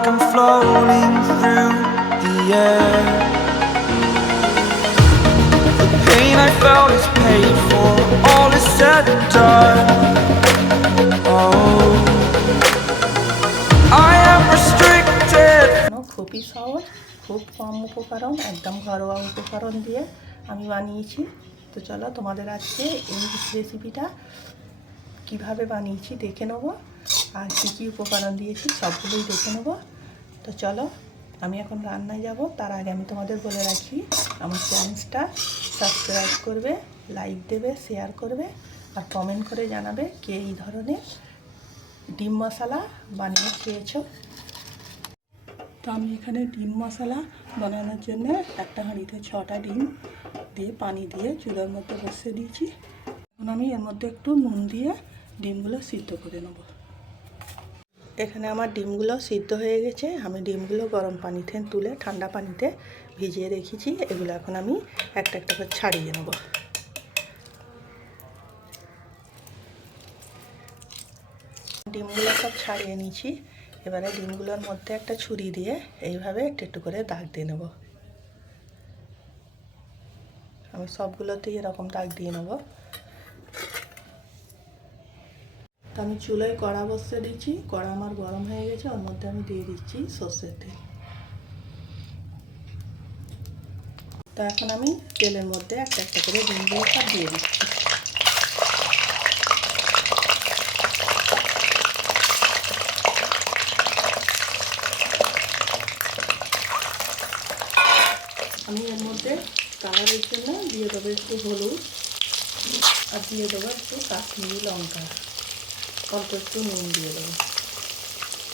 I'm floating through the air. The pain I felt is paid for, all is said and done. Oh, I am restricted. খুবই সহজ খুব কম উপকরণ একদম ঘরোয়া উপকরণ দিয়ে আমি বানিয়েছি তো চলো তোমাদের আজকে এই রেসিপিটা কীভাবে বানিয়েছি দেখে নেব আর কী কী উপকরণ দিয়েছি সবগুলোই দেখে নেব। তো চলো, আমি এখন রান্নায় যাব। তার আগে আমি তোমাদের বলে রাখি, আমার চ্যানেলটা সাবস্ক্রাইব করবে, লাইক দেবে, শেয়ার করবে, আর কমেন্ট করে জানাবে কে এই ধরনের ডিম মশলা বানিয়ে খেয়েছো। তো আমি এখানে ডিম মশলা বানানোর জন্য একটা হাঁড়িতে ছটা ডিম দিয়ে পানি দিয়ে চুলার মধ্যে বসিয়ে দিয়েছি। এখন আমি এর মধ্যে একটু নুন দিয়ে ডিমগুলো সিদ্ধ করে নেব। এখানে আমার ডিমগুলো সিদ্ধ হয়ে গেছে। আমি ডিমগুলো গরম পানিতে তুলে ঠান্ডা পানিতে ভিজিয়ে রেখেছি। এগুলো এখন আমি একটা একটা করে ছাড়িয়ে নেব। ডিমগুলো সব ছাড়িয়ে নিয়েছি। এবারে ডিমগুলোর মধ্যে একটা ছুরি দিয়ে এইভাবে একটু একটু করে দাগ দিয়ে নেব। আমি সবগুলোতেই এরকম দাগ দিয়ে নেব। তো আমি চুলোয় কড়া বসিয়ে দিচ্ছি। কড়া আমার গরম হয়ে গেছে, ওর মধ্যে আমি দিয়ে দিচ্ছি সর্ষের তেল। তো এখন আমি তেলের মধ্যে একটা একটা করে ডিমগুলো সব দিয়ে দিচ্ছি। আমি এর মধ্যে কালারের জন্য দিয়ে দেবো একটু হলুদ আর দিয়ে দেবো একটু কাশ্মীরি লঙ্কা। অল্প একটু নুন দিয়ে দেবো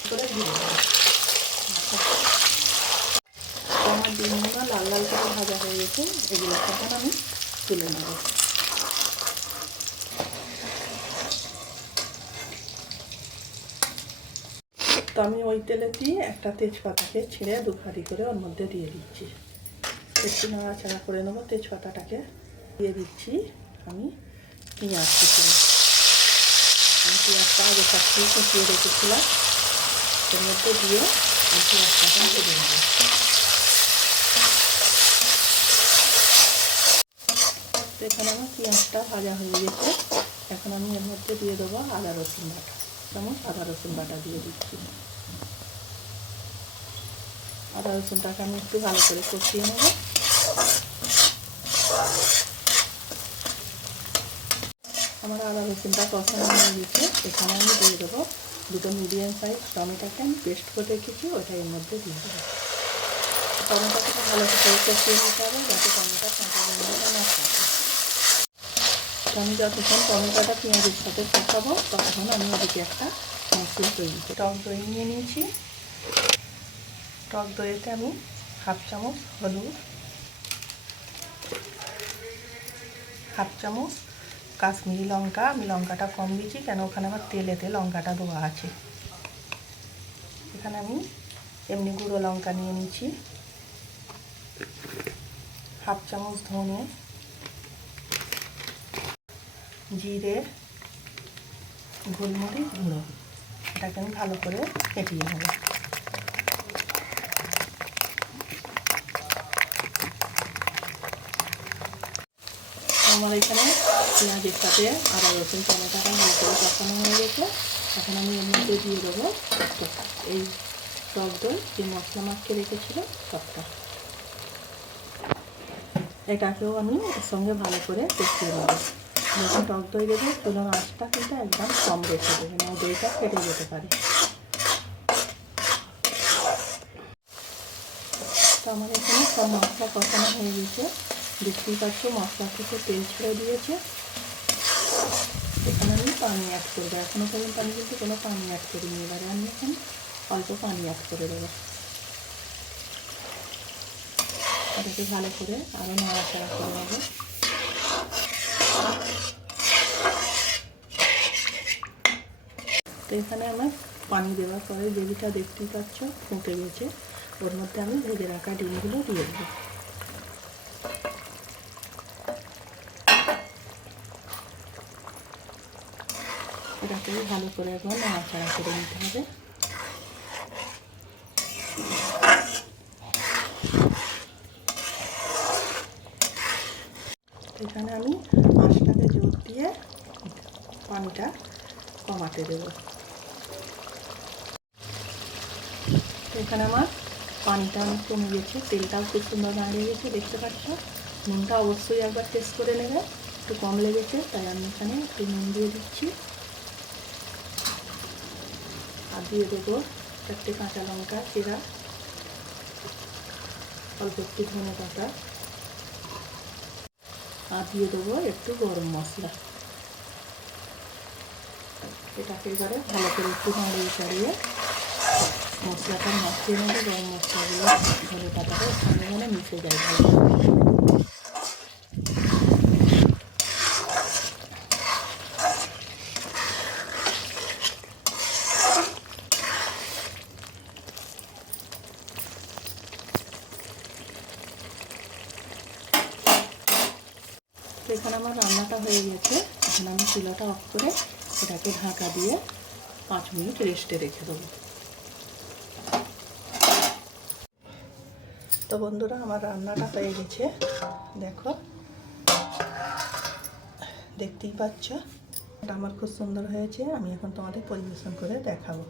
করে দিয়ে দেবো আমার ডিমগুলো লাল লাল করে ভাজা হয়ে গেছে এগুলো তখন আমি তুলে নেব তো আমি ওই তেলে দিয়ে একটা তেজপাতাকে ছিঁড়ে দুখারি করে ওর মধ্যে দিয়ে দিচ্ছি। একটু নাড়াচাড়া করে নেব, তেজপাতাটাকে দিয়ে দিচ্ছি আমি পেঁয়াজ আমি পেঁয়াজটা আগে থাকতে কুচিয়ে রেখেছিলাম। এর মধ্যে দিয়ে পেঁয়াজটাকে ভেজে নেব। তো এখানে আমার পেঁয়াজটা ভাজা হয়ে গেছে। এখন আমি এর মধ্যে দিয়ে দেবো আদা রসুন বাটা। যেমন আদা রসুন বাটা দিয়ে দিচ্ছি। আদা রসুনটাকে আমি একটু ভালো করে কষিয়ে নেব। আমার আদা রসুনটা কষানো হয়ে গেছে এখানে আমি দিয়ে দেবো দুটো মিডিয়াম সাইজ টমেটোকে আমি পেস্ট করে রেখেছি, ওটা এর মধ্যে দিয়ে দেবো। টমেটোকে ভালো করে কষিয়ে নিতে হবে, যাতে টমেটো কাঁচা গন্ধটা না থাকে। আমি যতক্ষণ টমেটোটা পেঁয়াজের সাথে কষাবো ততক্ষণ আমি ওদিকে একটা মশলা তৈরি টক দই নিয়ে নিয়েছি। টক দইতে আমি হাফ চামচ হলুদ, হাফ চামচ কাশ্মীরি লঙ্কা, আমি লঙ্কাটা কম দিয়েছি, কেন ওখানে আমার তেলেতে লঙ্কাটা দেওয়া আছে। এখানে আমি এমনি গুঁড়ো লঙ্কা নিয়ে নিচ্ছি। হাফ চামচ ধনে, জিরে, গোলমরিচ গুঁড়ো। এটাকে আমি ভালো করে ফেটিয়ে নেব। আমার এখানে পেঁয়াজের সাথে আদা রসুন টমেটোটা ভালো করে কষানো হয়ে গেছে। এখন আমি এর মধ্যে দিয়ে দেবো এই টক দই, যে মশলা মাখিয়ে রেখেছিল, সবটা। এটাকেও আমি এর সঙ্গে ভালো করে কষিয়ে নেব। যখন টক দই দেবো চুলোর আঁচটা কিন্তু একদম কম রেখে দেবে না দইটা কেটে যেতে পারে। তো আমার এখানে সব মশলা কষানো হয়ে গেছে। দেখতেই পাচ্ছ, মশলা থেকে তেল ছেড়ে দিয়েছে। এখানে আমি পানি অ্যাড করব এখনও পর্যন্ত আমি কিন্তু কোনো পানি অ্যাড করিনি। এবারে আমি এখন অল্প পানি অ্যাড করে দেবো। এটাকে ভালো করে আরও নাড়াচাড়া করে নেব। তো এখানে আমার পানি দেওয়ার পরে গ্রেভিটা দেখতেই পাচ্ছ ফুটে গেছে। ওর মধ্যে আমি ভেজে রাখা ডিমগুলো দিয়ে দেবো। এটাকে ভালো করে একবার নাড়াচাড়া করে নিতে হবে। এখানে আমি মাছটাকে জোর দিয়ে পানিটা কমাতে দেবো। এখানে আমার পানিটা অনেক কমে গেছে তেলটাও খুব সুন্দর দাঁড়িয়ে গেছে, দেখতে পাচ্ছ? নুনটা অবশ্যই একবার টেস্ট করে নেবে। একটু কম লেগেছে, তাই আমি এখানে একটু নুন দিয়ে দিচ্ছি। আর দিয়ে দেবো চারটে কাঁচা লঙ্কা চেরা অল্প একটু ধনে পাতা। আর দিয়ে দেবো একটু গরম মশলা। এটাকে এবারে ভালো করে একটু নাড়িয়ে চাড়িয়ে মশলাটা মাখিয়ে নেবে, গরম মশলাগুলো ধনে পাতাটা ওখানে মিশে যায় ভালো তো এখানে আমার রান্নাটা হয়ে গেছে। এখন আমি চুলাটা অফ করে এটাকে ঢাকা দিয়ে পাঁচ মিনিট রেস্টে রেখে দেবো। তো বন্ধুরা, আমার রান্নাটা হয়ে গেছে। দেখো, দেখতেই পাচ্ছ? এটা আমার খুব সুন্দর হয়েছে। আমি এখন তোমাদের পরিবেশন করে দেখাবো।